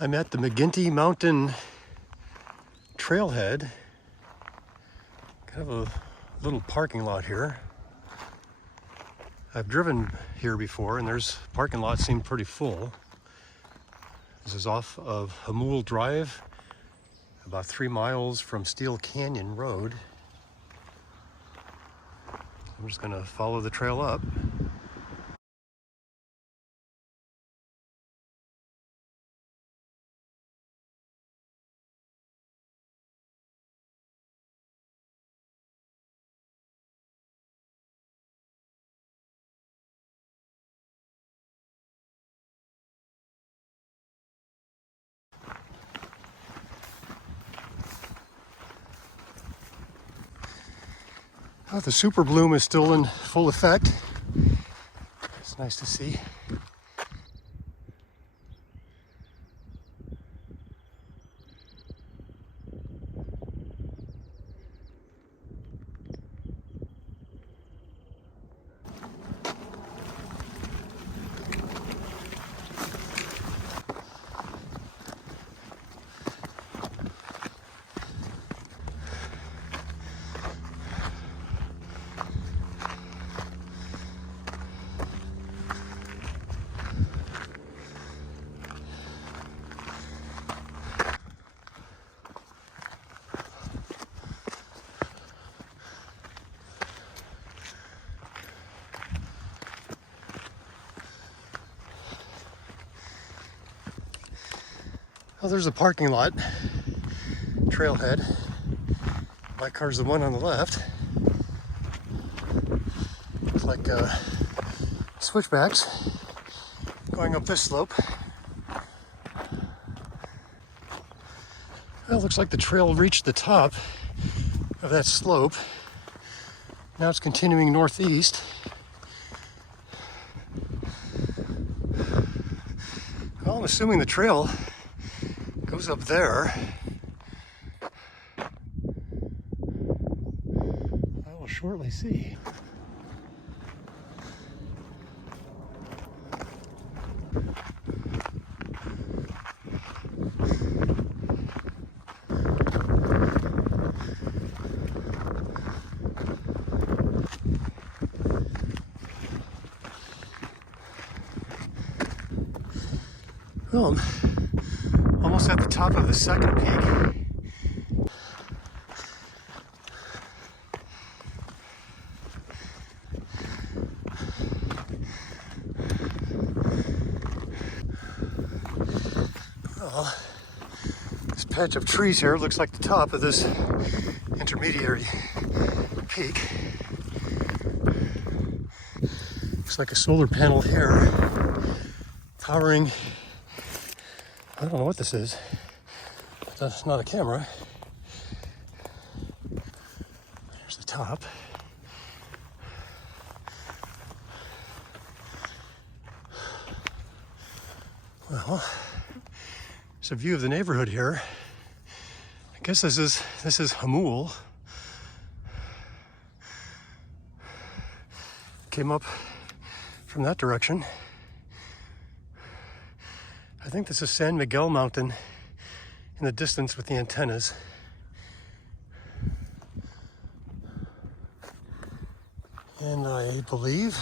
I'm at the McGinty Mountain Trailhead. Kind of a little parking lot here. I've driven here before and there's parking lots seem pretty full. This is off of Jamul Drive, about 3 miles from Steel Canyon Road. I'm just gonna follow the trail up. Oh, the super bloom is still in full effect. It's nice to see. Oh, there's a parking lot, trailhead. My car's the one on the left. Looks like switchbacks going up this slope. Well, it looks like the trail reached the top of that slope. Now it's continuing northeast. Well, I'm assuming the trail goes up there. I will shortly see. Well, I'm almost at the top of the second peak. Well, this patch of trees here looks like the top of this intermediary peak. Looks like a solar panel here powering, I don't know what this is. That's not a camera. There's the top. Well, there's a view of the neighborhood here. I guess this is Jamul. Came up from that direction. I think this is San Miguel Mountain in the distance with the antennas. And I believe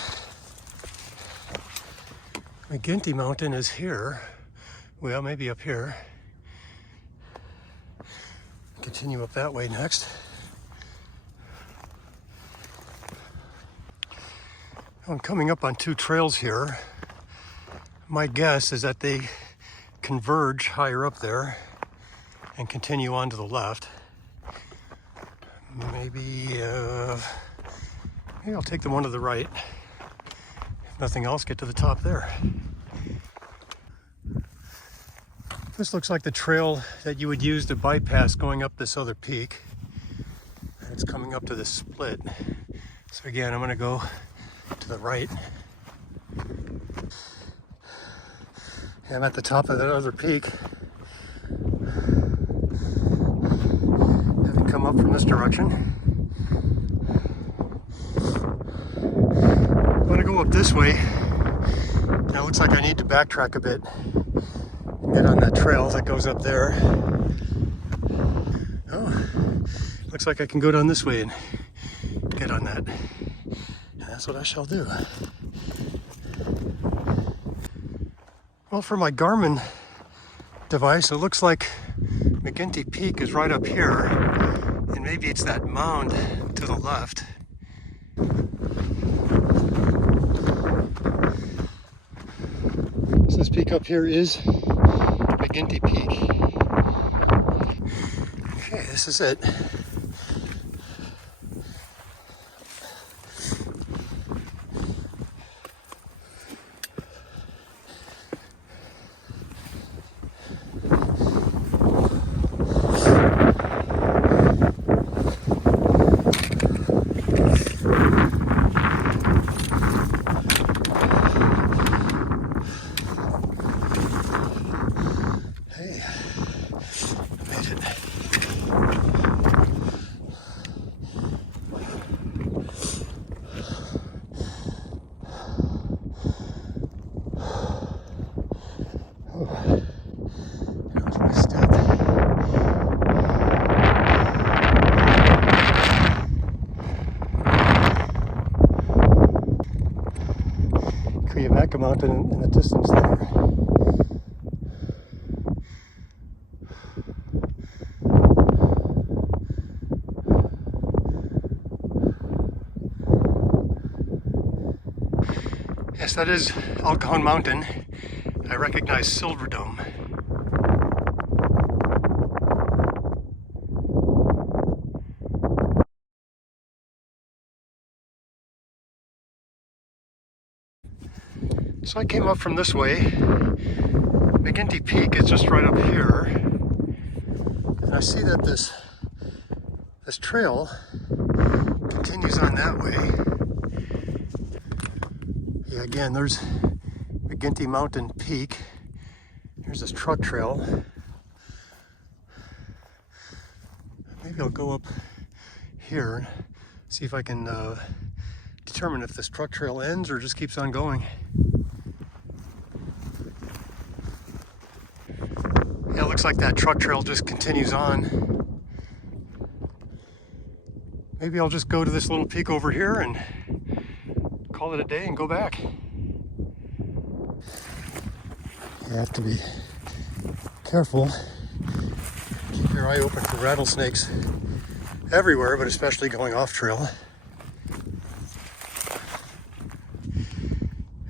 McGinty Mountain is here. Well, maybe up here. Continue up that way next. I'm coming up on two trails here. My guess is that they converge higher up there and continue on to the left. Maybe I'll take the one to the right. If nothing else, get to the top there. This looks like the trail that you would use to bypass going up this other peak. And it's coming up to this split. So again, I'm gonna go to the right. I'm at the top of that other peak. Having come up from this direction. I'm gonna go up this way. Now it looks like I need to backtrack a bit Get on that trail that goes up there. Oh, looks like I can go down this way and get on that. And that's what I shall do. Well, for my Garmin device, it looks like McGinty Peak is right up here, and maybe it's that mound to the left. So this peak up here is McGinty Peak. Okay, this is it. Hey, I made it. Oh, that was my step. McGinty Mountain in the distance there. Yes, that is El Cajon Mountain. I recognize Silver Dome. So I came up from this way. McGinty Peak is just right up here. And I see that this trail continues on that way. Yeah, again, there's McGinty Mountain Peak. Here's this truck trail. Maybe I'll go up here, see if I can determine if this truck trail ends or just keeps on going. Yeah, it looks like that truck trail just continues on. Maybe I'll just go to this little peak over here and call it a day and go back. You have to be careful. Keep your eye open for rattlesnakes everywhere, but especially going off trail.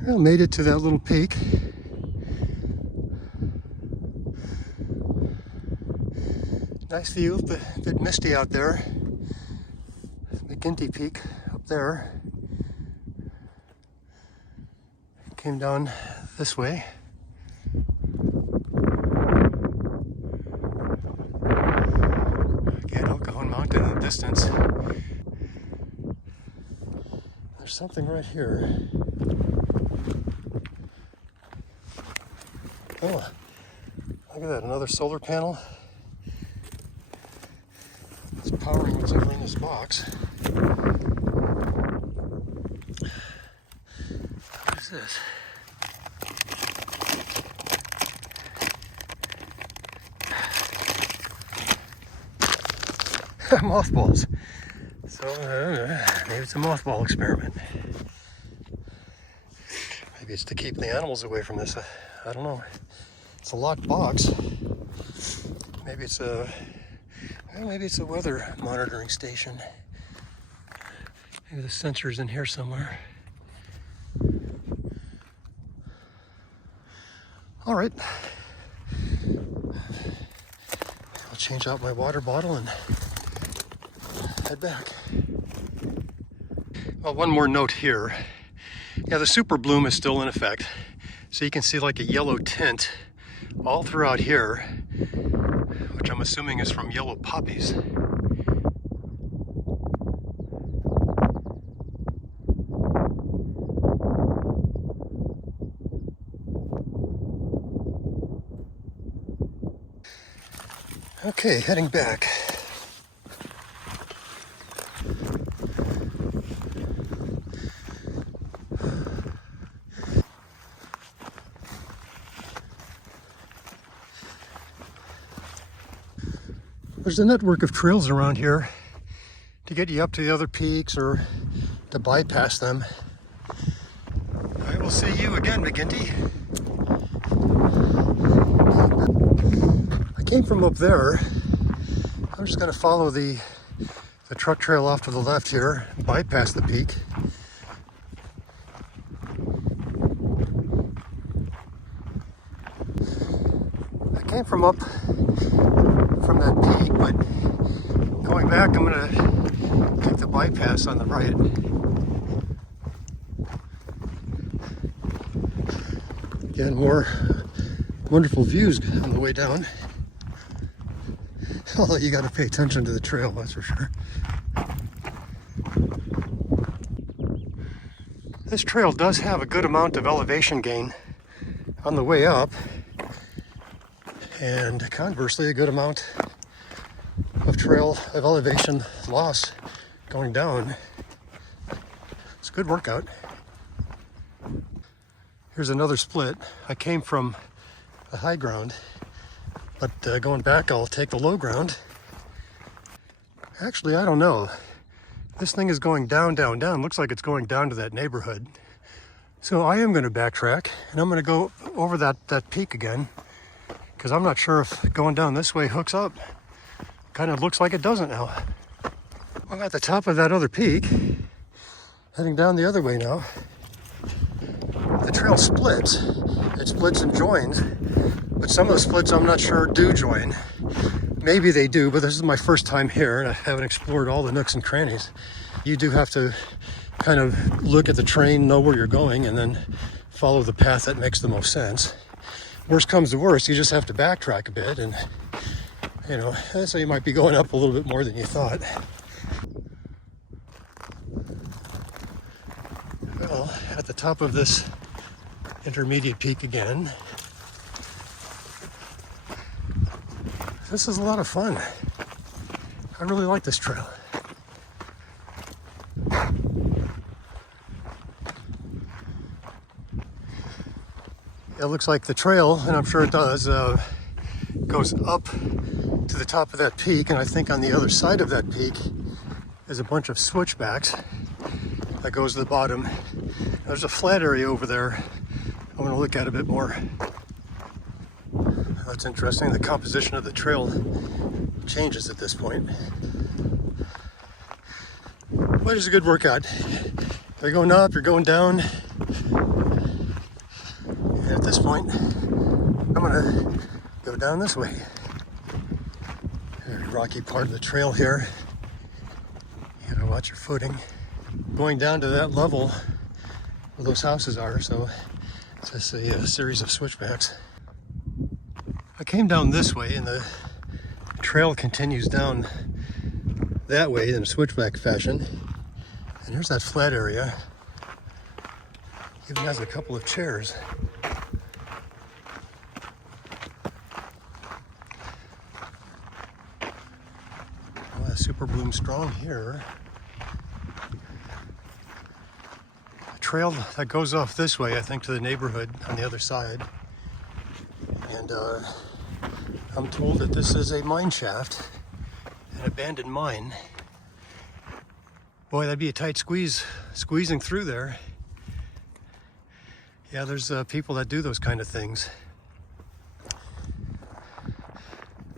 Well, made it to that little peak. Nice view, a bit misty out there. McGinty Peak up there. Came down this way. Again, El Cajon Mountain in the distance. There's something right here. Oh, look at that, another solar panel. It's powering what's ever in this box. What is this? Mothballs. So maybe it's a mothball experiment. Maybe it's to keep the animals away from this. I don't know. It's a locked box. Maybe it's a weather monitoring station. Maybe the sensor's in here somewhere. All right. I'll change out my water bottle and head back. Well, one more note here. Yeah, the super bloom is still in effect. So you can see like a yellow tint all throughout here, which I'm assuming is from yellow poppies. Okay, heading back. There's a network of trails around here to get you up to the other peaks or to bypass them. I will see you again, McGinty. I came from up there. I'm just going to follow the truck trail off to the left here, bypass the peak. I came from up from that peak, but going back, I'm going to take the bypass on the right. Again, more wonderful views on the way down. Although you got to pay attention to the trail, that's for sure. This trail does have a good amount of elevation gain on the way up, and conversely a good amount of elevation loss going down. It's a good workout. Here's another split. I came from the high ground, but going back I'll take the low ground. Actually, I don't know. This thing is going down, down, down. Looks like it's going down to that neighborhood. So I am going to backtrack, and I'm going to go over that peak again, because I'm not sure if going down this way hooks up. Kind of looks like it doesn't now. I'm at the top of that other peak, heading down the other way now. The trail splits. It splits and joins, but some of the splits I'm not sure do join. Maybe they do, but this is my first time here and I haven't explored all the nooks and crannies. You do have to kind of look at the terrain, know where you're going, and then follow the path that makes the most sense. Worst comes to worst, you just have to backtrack a bit, and you know, so you might be going up a little bit more than you thought. Well, at the top of this intermediate peak again. This is a lot of fun. I really like this trail. It looks like the trail, and I'm sure it does, goes up to the top of that peak, and I think on the other side of that peak is a bunch of switchbacks that goes to the bottom. There's a flat area over there I'm going to look at a bit more. That's interesting. The composition of the trail changes at this point. But it's a good workout. You're going up, you're going down. And at this point, I'm going to go down this way. Very rocky part of the trail here. You gotta watch your footing. Going down to that level where those houses are, so it's just a series of switchbacks. I came down this way, and the trail continues down that way in a switchback fashion. And here's that flat area. Even has a couple of chairs. Oh, super bloom strong here. A trail that goes off this way, I think, to the neighborhood on the other side. And I'm told that this is a mine shaft, an abandoned mine. Boy, that'd be a tight squeeze, squeezing through there. Yeah, there's people that do those kind of things.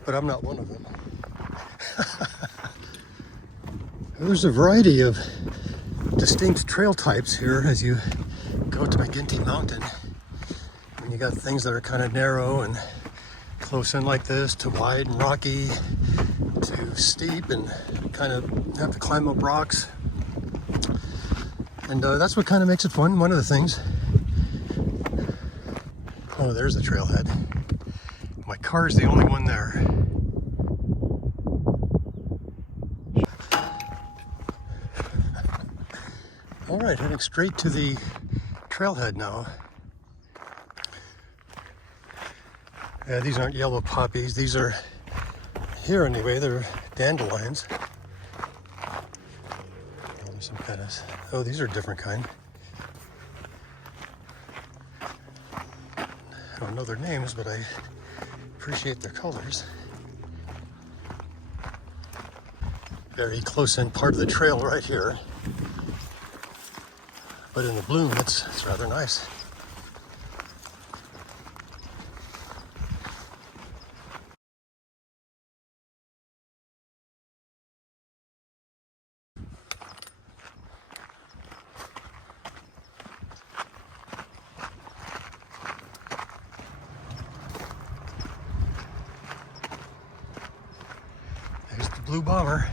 But I'm not one of them. There's a variety of distinct trail types here as you go to McGinty Mountain. And you got things that are kind of narrow and close in like this, to wide and rocky, to steep and kind of have to climb up rocks. And that's what kind of makes it fun, one of the things. Oh, there's the trailhead. My car is the only one there. All right, heading straight to the trailhead now. Yeah, these aren't yellow poppies. These are, here anyway, they're dandelions. Oh, there's some petals. Oh, these are a different kind. I don't know their names, but I appreciate their colors. Very close in part of the trail right here. But in the bloom, it's rather nice. There's the blue bomber.